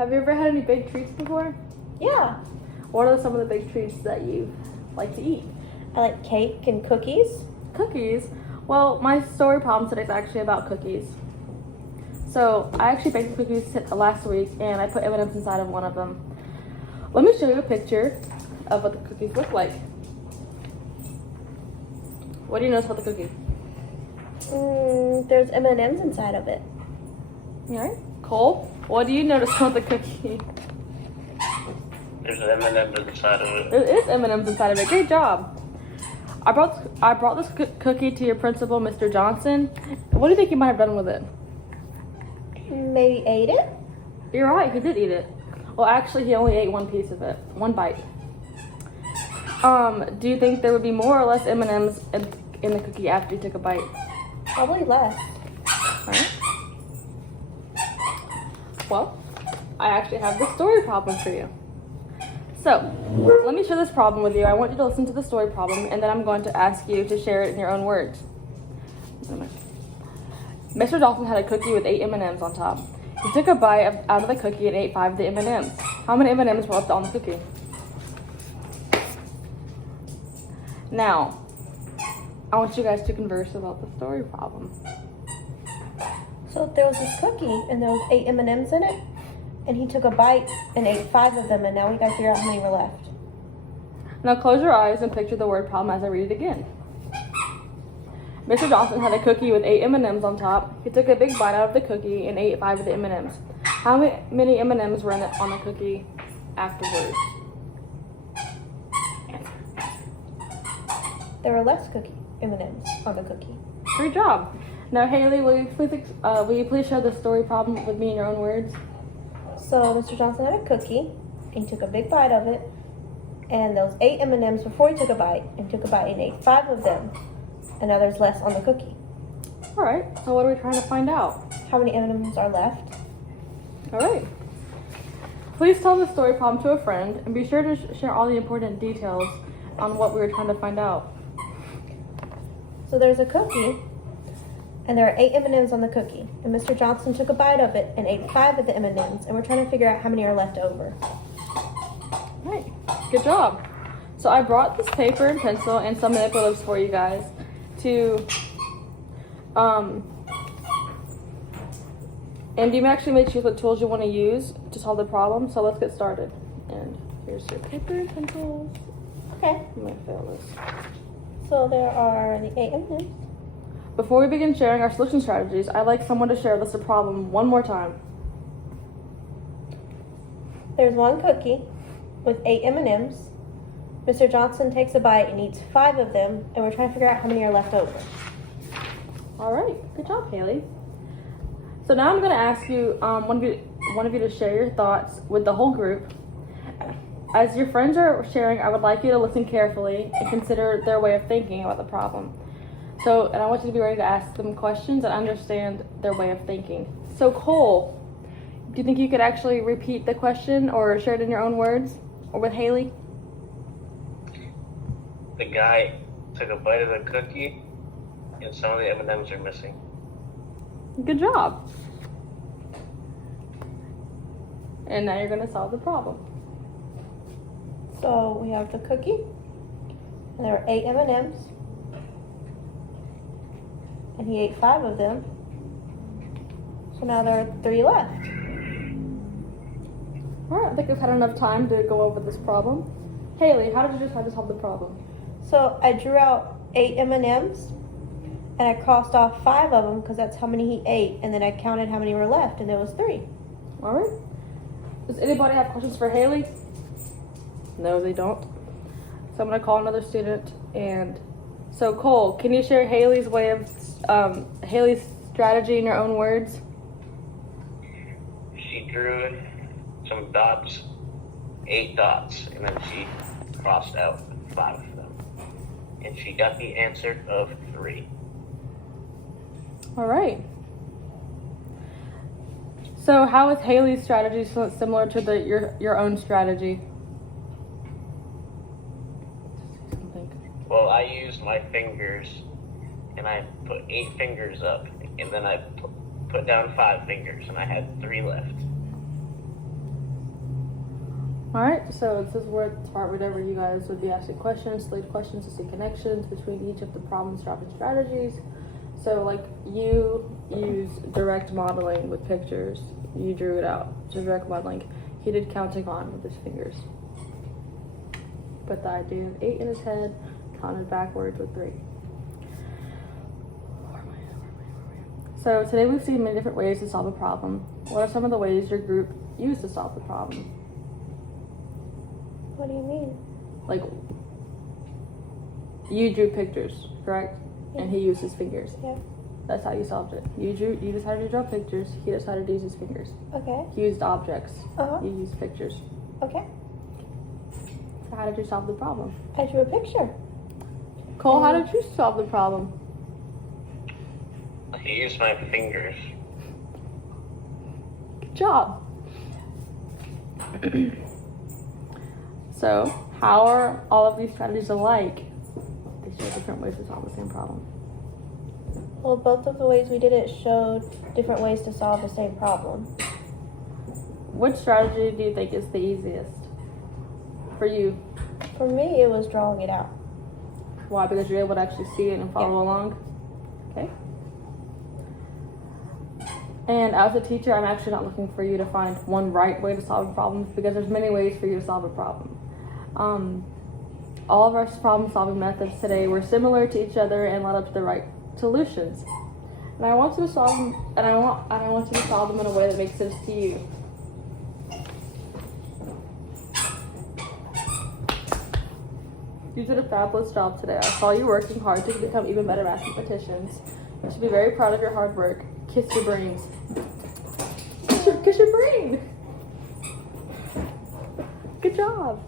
have you ever had any big treats before? Yeah. What are some of the big treats that you like to eat? I like cake and cookies. Cookies? Well, my story problem today is actually about cookies. So I actually baked the cookies last week, and I put M&Ms inside of one of them. Let me show you a picture of what the cookies look like. What do you notice about the cookie? There's M&Ms inside of it. All right. Cole, what do you notice about the cookie? There's M&M's inside of it. There is M&Ms inside of it. Great job. I brought this cookie to your principal, Mr. Johnson. What do you think he might have done with it? Maybe ate it? You're right, he did eat it. Well, actually, he only ate one piece of it, one bite. Do you think there would be more or less M&Ms in the cookie after you took a bite? Probably less. All right. Well, I actually have the story problem for you. So, let me share this problem with you. I want you to listen to the story problem, and then I'm going to ask you to share it in your own words. Mr. Dawson had a cookie with 8 M&Ms on top. He took a bite out of the cookie and ate 5 of the M&Ms. How many M&Ms were left on the cookie? Now, I want you guys to converse about the story problem. So there was this cookie, and there was 8 M&Ms in it, and he took a bite and ate 5 of them, and now we gotta figure out how many were left. Now close your eyes and picture the word problem as I read it again. Mr. Johnson had a cookie with 8 M&Ms on top. He took a big bite out of the cookie and ate 5 of the M&Ms. How many M&Ms were on the cookie afterwards? There were less M&Ms on the cookie. Great job. Now, Haley, will you please share the story problem with me in your own words? So Mr. Johnson had a cookie, and he took a big bite of it, and those 8 M&Ms before he took a bite, and ate 5 of them, and now there's less on the cookie. All right, so what are we trying to find out? How many M&Ms are left? All right. Please tell the story problem to a friend, and be sure to share all the important details on what we were trying to find out. So there's a cookie, and there are 8 M&Ms on the cookie, and Mr. Johnson took a bite of it and ate 5 of the M&Ms, and we're trying to figure out how many are left over. All right, good job. So I brought this paper and pencil and some manipulatives for you guys to, and you actually may choose what tools you want to use to solve the problem. So let's get started. And here's your paper and pencils. Okay. I'm gonna fail this. So there are the 8 M&Ms. Before we begin sharing our solution strategies, I'd like someone to share with us the problem one more time. There's one cookie with 8 M&Ms. Mr. Johnson takes a bite and eats 5 of them, and we're trying to figure out how many are left over. All right, good job, Haley. So now I'm going to ask you, one of you to share your thoughts with the whole group. As your friends are sharing, I would like you to listen carefully and consider their way of thinking about the problem. So, and I want you to be ready to ask them questions and understand their way of thinking. So, Cole, do you think you could actually repeat the question or share it in your own words, or with Haley? The guy took a bite of the cookie, and some of the M&Ms are missing. Good job. And now you're going to solve the problem. So we have the cookie, and there are 8 M&Ms, and he ate 5 of them. So now there are 3 left. All right, I think we've had enough time to go over this problem. Haley, how did you decide to solve the problem? So I drew out 8 M&Ms, and I crossed off 5 of them because that's how many he ate, and then I counted how many were left, and there was 3. All right. Does anybody have questions for Haley? No, they don't. So I'm going to call another student. And so, Cole, can you share Haley's way of Haley's strategy in your own words? She drew some dots, 8 dots, and then she crossed out 5 of them. And she got the answer of 3. All right. So how is Haley's strategy similar to your own strategy? Well, I used my fingers, and I put 8 fingers up, and then I put down 5 fingers, and I had 3 left. Alright, so this is where the part whenever you guys would be asking questions, lead questions to see connections between each of the problem-solving strategies. So, like, you use direct modeling with pictures. You drew it out. So direct modeling. He did counting on with his fingers. Put the idea of 8 in his head, counted backwards with 3. So today we've seen many different ways to solve a problem. What are some of the ways your group used to solve the problem? What do you mean? Like, you drew pictures, correct? Yeah. And he used his fingers. Yeah. That's how you solved it. You decided to draw pictures. He decided to use his fingers. Okay. He used objects. Uh-huh. You used pictures. Okay. So how did you solve the problem? I drew a picture. Cole, how did you solve the problem? He used my fingers. Good job. So, how are all of these strategies alike? They show different ways to solve the same problem. Well, both of the ways we did it showed different ways to solve the same problem. Which strategy do you think is the easiest for you? For me, it was drawing it out. Why? Because you're able to actually see it and follow Yeah. along? Okay. And as a teacher, I'm actually not looking for you to find one right way to solve problems because there's many ways for you to solve a problem. All of our problem-solving methods today were similar to each other and led up to the right solutions. And I want you to solve them, and I want you to solve them in a way that makes sense to you. You did a fabulous job today. I saw you working hard to become even better mathematicians. You should be very proud of your hard work. Kiss your brains. Kiss your brain. Good job.